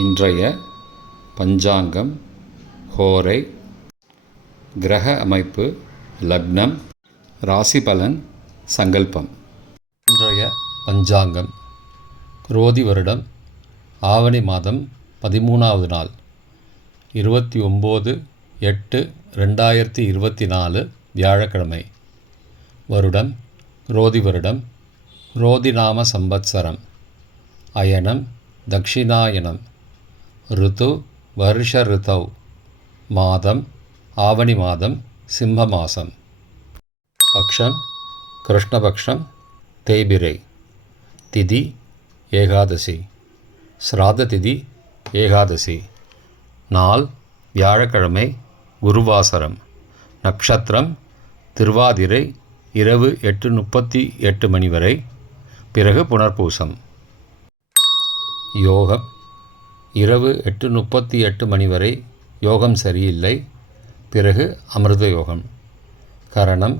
இன்றைய பஞ்சாங்கம், ஹோரை, கிரக அமைப்பு, லக்னம், ராசி பலன், சங்கல்பம். இன்றைய பஞ்சாங்கம் குரோதி வருடம் ஆவணி மாதம் 13வது நாள் 29/8/2024 வியாழக்கிழமை. வருடம் குரோதி வருடம், குரோதி நாம சம்பத்சரம், அயனம் தக்ஷிணாயனம், ருத்து வருஷ ருத்தவ், மாதம் ஆவணி மாதம், சிம்ம மாதம். பக்ஷம் கிருஷ்ணபக்ஷம், தேய்பிரை. திதி ஏகாதசி, ஸ்ராத திதி ஏகாதசி. நாள் வியாழக்கிழமை, குருவாசரம். நக்ஷத்திரம் திருவாதிரை இரவு 8:38 மணி வரை, பிறகு புனர்பூசம். யோகம் இரவு 8:38 மணி வரை யோகம் சரியில்லை, பிறகு அமிர்த யோகம். கரணம்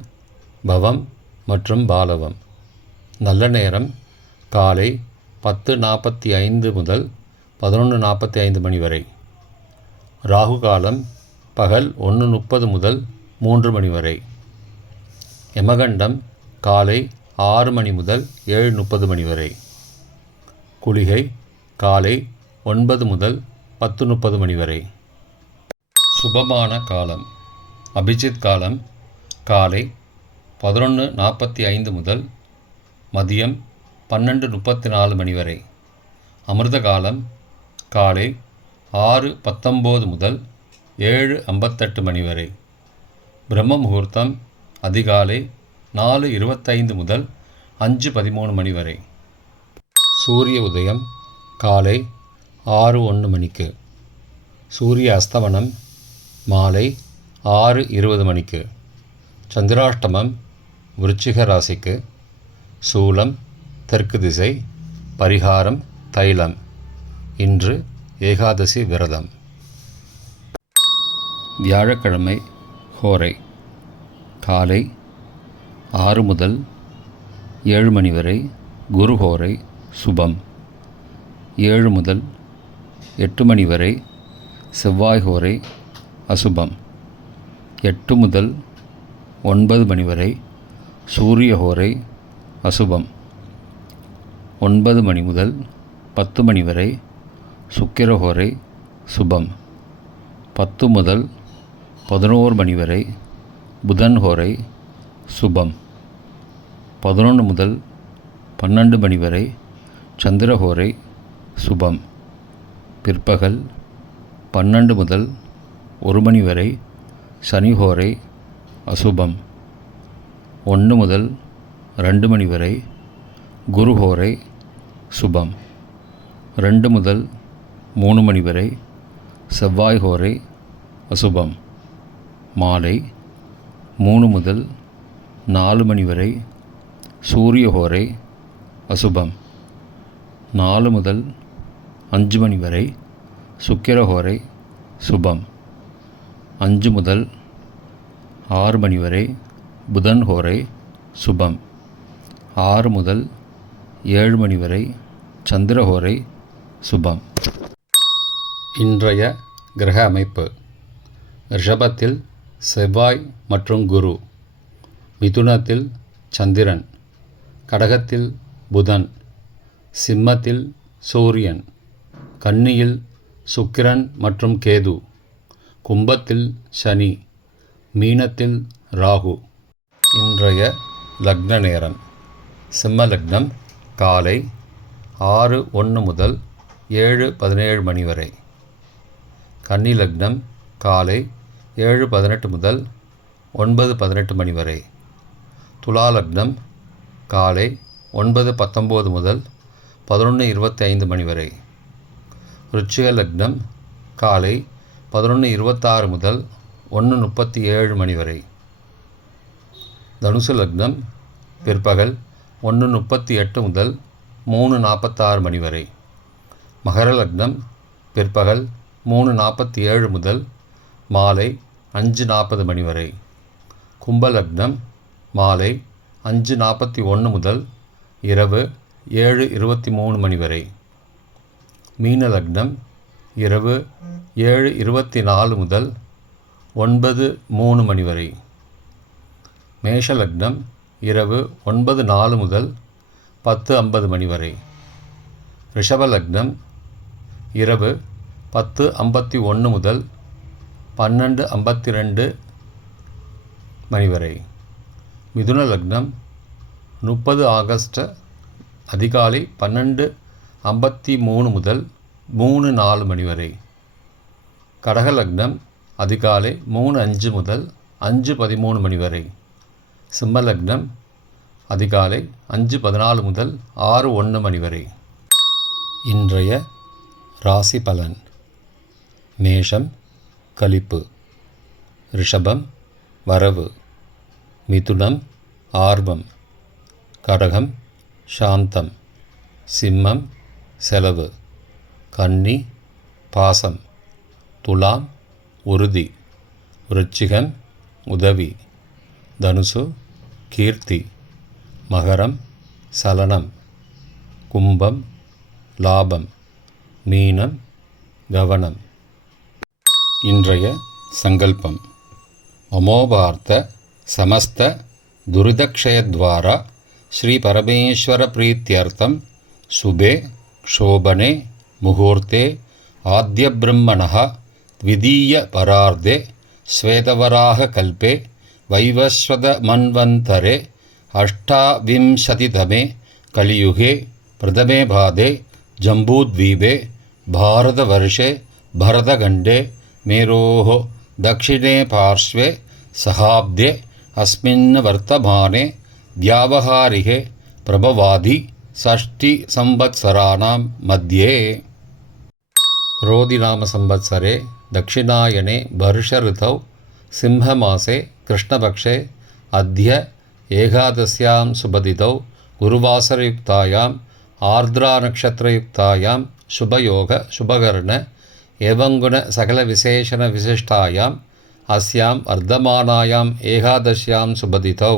பவம் மற்றும் பாலவம். நல்ல நேரம் காலை 10:45 முதல் 11:45 மணி வரை. ராகு காலம் பகல் 1:30 முதல் 3 மணி வரை. யமகண்டம் காலை 6 மணி முதல் 7:30 மணி வரை. குளிகை காலை 9 முதல் 10:30 மணி வரை. சுபமான காலம் அபிஜித் காலம் காலை 11:45 முதல் மதியம் 12:34 மணி வரை. அமிர்த காலம் காலை 6:19 முதல் 7:58 மணி வரை. பிரம்ம முகூர்த்தம் அதிகாலை 4:25 முதல் 5:13 மணி வரை. சூரிய உதயம் காலை 6:01 மணிக்கு. சூரிய அஸ்தமனம் மாலை 6:20 மணிக்கு. சந்திராஷ்டமம் விருச்சிக ராசிக்கு. சூலம் தெற்கு திசை. பரிகாரம் தைலம். இன்று ஏகாதசி விரதம். வியாழக்கிழமை ஹோரை காலை 6 முதல் 7 மணி வரை குரு ஹோரை சுபம். 7 முதல் 8 மணி வரை செவ்வாய் ஹோரை அசுபம். 8 முதல் 9 மணி வரை சூரிய ஹோரை அசுபம். 9 மணி முதல் 10 மணி வரை சுக்கிர ஹோரை சுபம். 10 முதல் 11 மணி வரை புதன் ஹோரை சுபம். 11 முதல் 12 மணி வரை சந்திர ஹோரை சுபம். பிற்பகல் 12 முதல் 1 மணி வரை சனி ஹோரை அசுபம். 1 முதல் 2 மணி வரை குரு ஹோரை சுபம். 2 முதல் 3 மணி வரை செவ்வாய் ஹோரை அசுபம். மாலை 3 முதல் 4 மணி வரை சூரிய ஹோரை அசுபம். 4 முதல் 5 மணி வரை சுக்கிர ஹோரை சுபம். 5 முதல் 6 மணி வரை புதன் ஹோரை சுபம். 6 முதல் 7 மணி வரை சந்திர ஹோரை சுபம். இன்றைய கிரக அமைப்பு. ரிஷபத்தில் செவ்வாய் மற்றும் குரு. மிதுனத்தில் சந்திரன். கடகத்தில் புதன். சிம்மத்தில் சூரியன். கன்னியில் சுக்கிரன் மற்றும் கேது. கும்பத்தில் சனி. மீனத்தில் ராகு. இன்றைய லக்ன நேரம். சிம்ம லக்னம் காலை 6:01 முதல் 7:17 மணி வரை. கன்னி லக்னம் காலை 7:18 முதல் 9:18 மணி வரை. துலா லக்னம் காலை 9:19 முதல் 11:25 மணி வரை. விருச்சிக லக்னம் காலை 11:26 முதல் 1:37 மணி வரை. தனுசு லக்னம் பிற்பகல் 1:38 முதல் 3:46 மணி வரை. மகர லக்னம் பிற்பகல் 3:47 முதல் மாலை 5:40 மணி வரை. கும்ப லக்னம் மாலை 5:41 முதல் இரவு 7:23 மணி வரை. மீன லக்னம் இரவு 7:24 முதல் 9:03 மணி வரை. மேஷ லக்னம் இரவு 9:04 முதல் 10:50 மணி வரை. ரிஷப லக்னம் இரவு 10:51 முதல் 12:52 மணி வரை. மிதுன லக்னம் 30 ஆகஸ்ட் அதிகாலை 12:53 முதல் 3:04 மணி வரை. கடக லக்னம் அதிகாலை 3:05 முதல் 5:13 மணி வரை. சிம்ம லக்னம் அதிகாலை 5:14 முதல் 6:01 மணி வரை. இன்றைய ராசி பலன். மேஷம் களிப்பு, ரிஷபம் வரவு, மிதுனம் ஆர்வம், கடகம் சாந்தம், சிம்மம் செலவு, கன்னி பாசம், துலாம் உறுதி, விருச்சிகம் உதவி, தனுசு கீர்த்தி, மகரம் சலனம், கும்பம் லாபம், மீனம் கவனம். இன்றைய சங்கல்பம். அமோபார்த்த சமஸ்த துரிதக்ஷயத்வாரா ஸ்ரீ பரமேஸ்வர பிரீத்தியர்த்தம் சுபே க்ஷோபனே முகூர்த்தே ஆத்ய பிரம்மணः த்விதீய பரார்த்தே ஸ்வேதவராக கல்பே வைவஸ்வத மன்வந்தரே அஷ்டாவிம்சதிதமே கலியுகே பிரதமே பாதே ஜம்பூத்வீபே பாரதவர்ஷே பரதகண்டே மேரோः दक्षिणे पार्श्वे सहाब्दे अस्मिन् वर्तमाने व्यावहारिके प्रभवादि षष्टिसंवत्सराणां मध्ये रोदिनामसंवत्सरे दक्षिणायने वर्षऋतौ सिंहमासे कृष्णपक्षे अद्य एकादश्यां शुभतिथौ गुरुवासरयुक्तायाम् आर्द्रानक्षत्रयुक्तायां शुभयोग शुभकर्ण एवं गुण सकल विशेषण विशिष्टायाम् अस्यां वर्धमानायाम् एकादश्यां शुभतिथौ